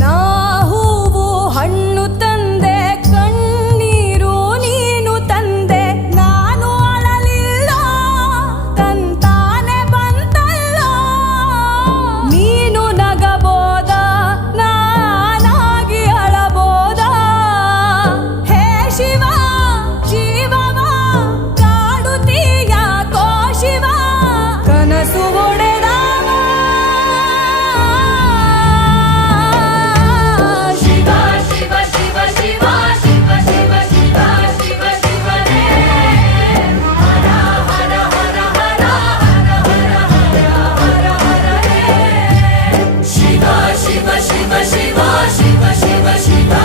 ನಾ ಹೂವು ಹಣ್ಣು ತಂದೆ ಕಣ್ಣೀರು ನೀನು ತಂದೆ ನಾನು ಅಳಲಿಲ್ಲ ತಂತಾನೆ ಬಂತಲ್ಲ ನೀನು ನಗಬೋದ ನಾನಾಗಿ ಅಳಬೋದ ಹೇ ಶಿವ ಜೀವವ ಕಾಡುತ್ತೀಯ ಕೋ ಶಿವ ಕನಸು ಒಡೆದ Shiva, Shiva, Shiva, Shiva, Shiva, Shiva.